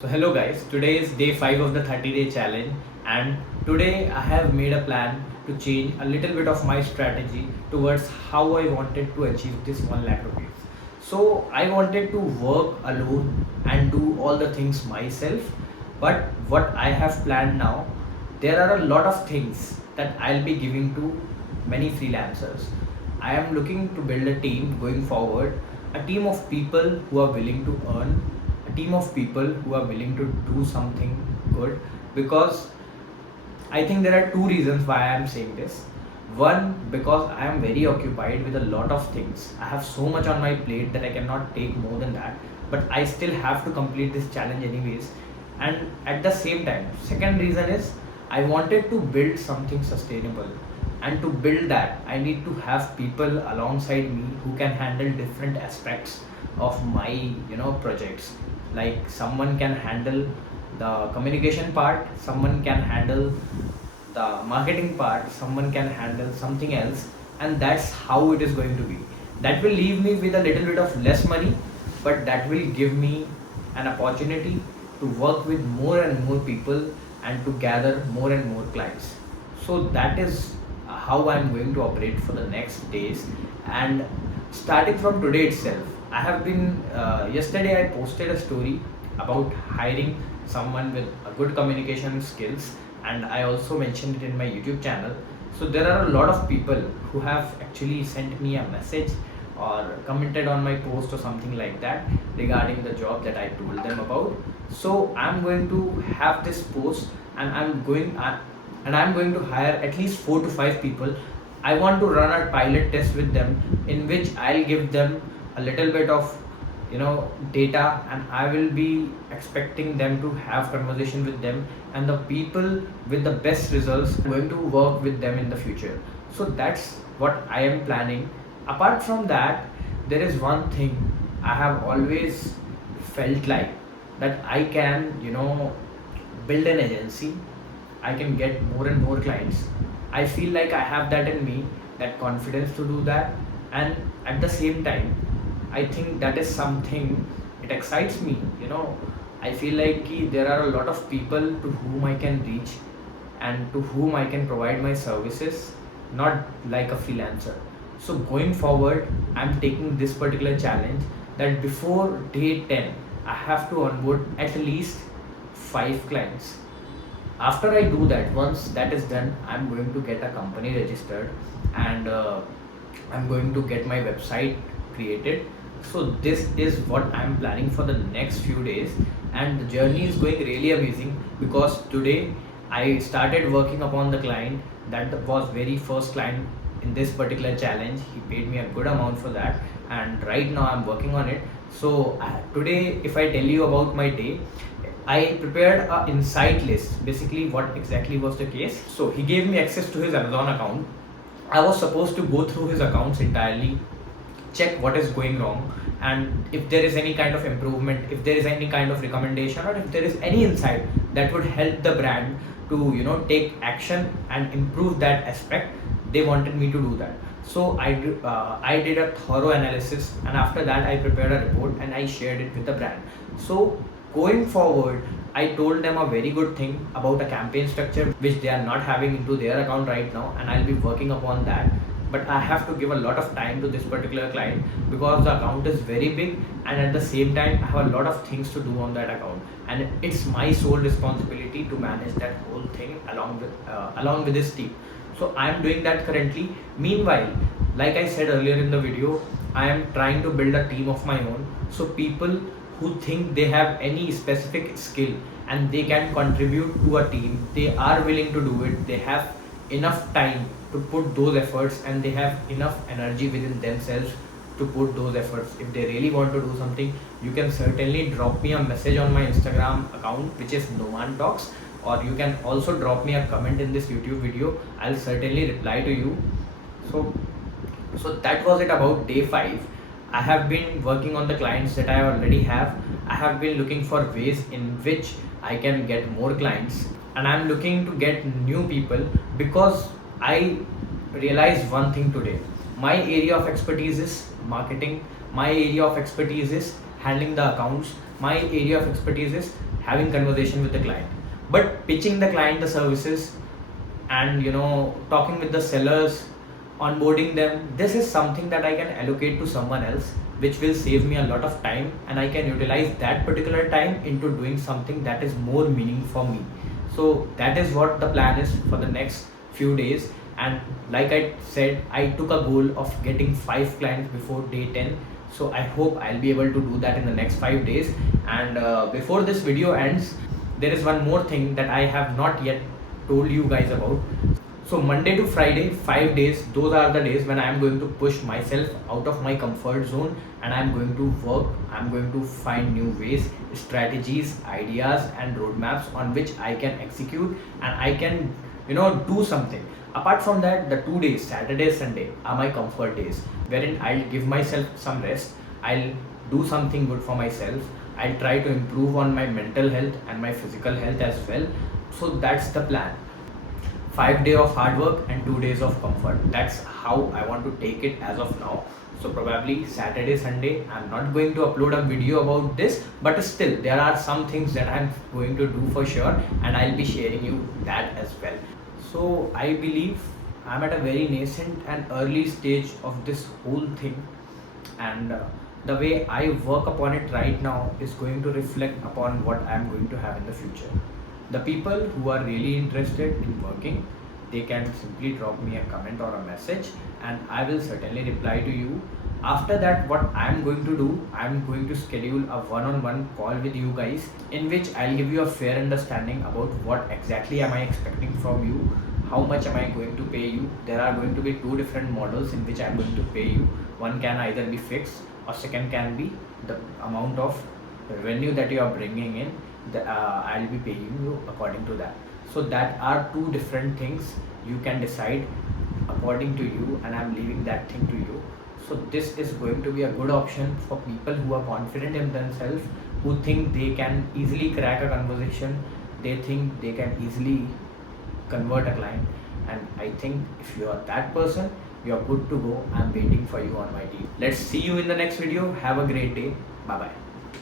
So hello guys, today is day 5 of the 30-day challenge, and today I have made a plan to change a little bit of my strategy towards how I wanted to achieve this 1 lakh rupees. So I wanted to work alone and do all the things myself, but what I have planned now, there are a lot of things that I'll be giving to many freelancers. I am looking to build a team going forward, a team of people who are willing to earn, a team of people who are willing to do something good, because I think there are two reasons why I am saying this. One, because I am very occupied with a lot of things. I have so much on my plate that I cannot take more than that, but I still have to complete this challenge anyways. And at the same time, second reason is I wanted to build something sustainable. And to build that, I need to have people alongside me who can handle different aspects of my projects. Like someone can handle the communication part, someone can handle the marketing part, someone can handle something else, and that's how it is going to be. That will leave me with a little bit of less money, but that will give me an opportunity to work with more and more people and to gather more and more clients. So that is how I'm going to operate for the next days. And starting from today itself, I have been yesterday I posted a story about hiring someone with a good communication skills, and I also mentioned it in my YouTube channel. So there are a lot of people who have actually sent me a message or commented on my post or something like that regarding the job that I told them about. So I'm going to have this post, and I'm going to hire at least 4 to 5 people. I want to run a pilot test with them in which I'll give them a little bit of data, and I will be expecting them to have conversation with them, and the people with the best results I'm going to work with them in the future. So that's what I am planning. Apart from that, there is one thing I have always felt like, that I can build an agency, I can get more and more clients. I feel like I have that in me, that confidence to do that. And at the same time, I think that is something, it excites me. I feel like there are a lot of people to whom I can reach and to whom I can provide my services, not like a freelancer. So going forward, I'm taking this particular challenge that before day 10, I have to onboard at least 5 clients. After I do that, once that is done, I'm going to get a company registered, and I'm going to get my website created. So this is what I'm planning for the next few days, and the journey is going really amazing, because today I started working upon the client that was very first client in this particular challenge. He paid me a good amount for that, and right now I'm working on it. So today, if I tell you about my day, I prepared a insight list. Basically, what exactly was the case? So he gave me access to his Amazon account. I was supposed to go through his accounts entirely, check what is going wrong, and if there is any kind of improvement, if there is any kind of recommendation, or if there is any insight that would help the brand to take action and improve that aspect, they wanted me to do that. So I did a thorough analysis, and after that I prepared a report and I shared it with the brand. So going forward, I told them a very good thing about a campaign structure which they are not having into their account right now, and I'll be working upon that. But I have to give a lot of time to this particular client, because the account is very big, and at the same time I have a lot of things to do on that account, and it's my sole responsibility to manage that whole thing along with this team. So I am doing that currently. Meanwhile, like I said earlier in the video, I am trying to build a team of my own. So people who think they have any specific skill and they can contribute to a team, they are willing to do it. They have enough time to put those efforts, and they have enough energy within themselves to put those efforts. If they really want to do something, you can certainly drop me a message on my Instagram account, which is Noman Talks, or you can also drop me a comment in this YouTube video. I'll certainly reply to you. So that was it about day 5. I have been working on the clients that I already have. I have been looking for ways in which I can get more clients, and I'm looking to get new people, because I realized one thing today. My area of expertise is marketing, my area of expertise is handling the accounts, my area of expertise is having conversation with the client. But pitching the client the services and talking with the sellers, onboarding them, this is something that I can allocate to someone else, which will save me a lot of time, and I can utilize that particular time into doing something that is more meaning for me. So that is what the plan is for the next few days. And like I said, I took a goal of getting 5 clients before day 10. So I hope I'll be able to do that in the next 5 days. And before this video ends, there is one more thing that I have not yet told you guys about. So Monday to Friday, 5 days, those are the days when I am going to push myself out of my comfort zone, and I am going to work. I am going to find new ways, strategies, ideas and roadmaps on which I can execute, and I can do something. Apart from that, the 2 days, Saturday, Sunday, are my comfort days, wherein I'll give myself some rest. I'll do something good for myself. I'll try to improve on my mental health and my physical health as well. So that's the plan. 5 days of hard work and 2 days of comfort. That's how I want to take it as of now. So probably Saturday, Sunday, I'm not going to upload a video about this, but still there are some things that I'm going to do for sure, and I'll be sharing you that as well. So I believe I'm at a very nascent and early stage of this whole thing, and the way I work upon it right now is going to reflect upon what I'm going to have in the future. The people who are really interested in working, they can simply drop me a comment or a message, and I will certainly reply to you. After that, what I'm going to do, I'm going to schedule a one-on-one call with you guys, in which I'll give you a fair understanding about what exactly am I expecting from you, how much am I going to pay you. There are going to be 2 different models in which I'm going to pay you. One can either be fixed, or second can be the amount of revenue that you are bringing in. I'll be paying you according to that. So that are 2 different things. You can decide according to you, and I'm leaving that thing to you. So this is going to be a good option for people who are confident in themselves, who think they can easily crack a conversation, they think they can easily convert a client. And I think if you are that person, you are good to go. I'm waiting for you on my team. Let's see you in the next video. Have a great day. Bye bye.